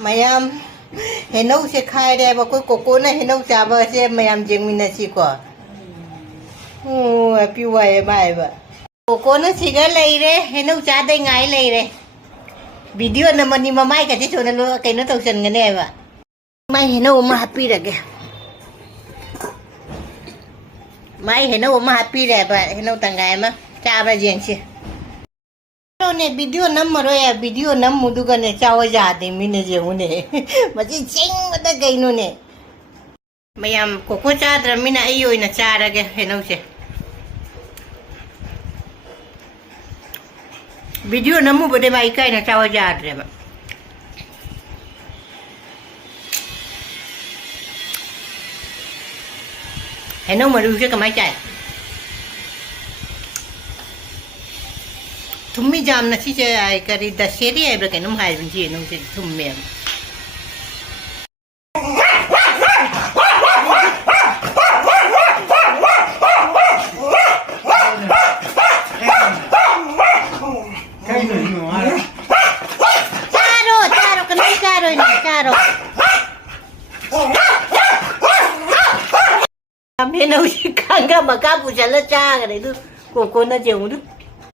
mayam henau se khai de ba ko koko na henau cha ba se mayam jeng min na si ko happy way bai ba koko na siga lei re henau cha dai ngai lei re video na mani mamai ka ti chona lo kai no tau san ngane ba mai henau ma happy ra ge mai henau ma happy ra ba henau tangai ma cha ba jeng si ने video नम मरो या video नम मुदुगा ने चाव जादे मिने जे उने मजी चिंग मत गइनो ने मयाम कोको चाद्र मिना अयो इना चारगे हेनौ से वीडियो नमु बदे बाई काय ना चाव जाद्रे बा हेनौ मरु से कमाई चाय तुम्ही जाम नसी जे आई करी दशेरी आहे बरं काय नुम हाय म्हणजे नुमचे तुम्ही चारो चारो कमी चारो नाही चारो आम्ही नवशी कांगा मका पूजाला चा करे तू कोकोना जेवू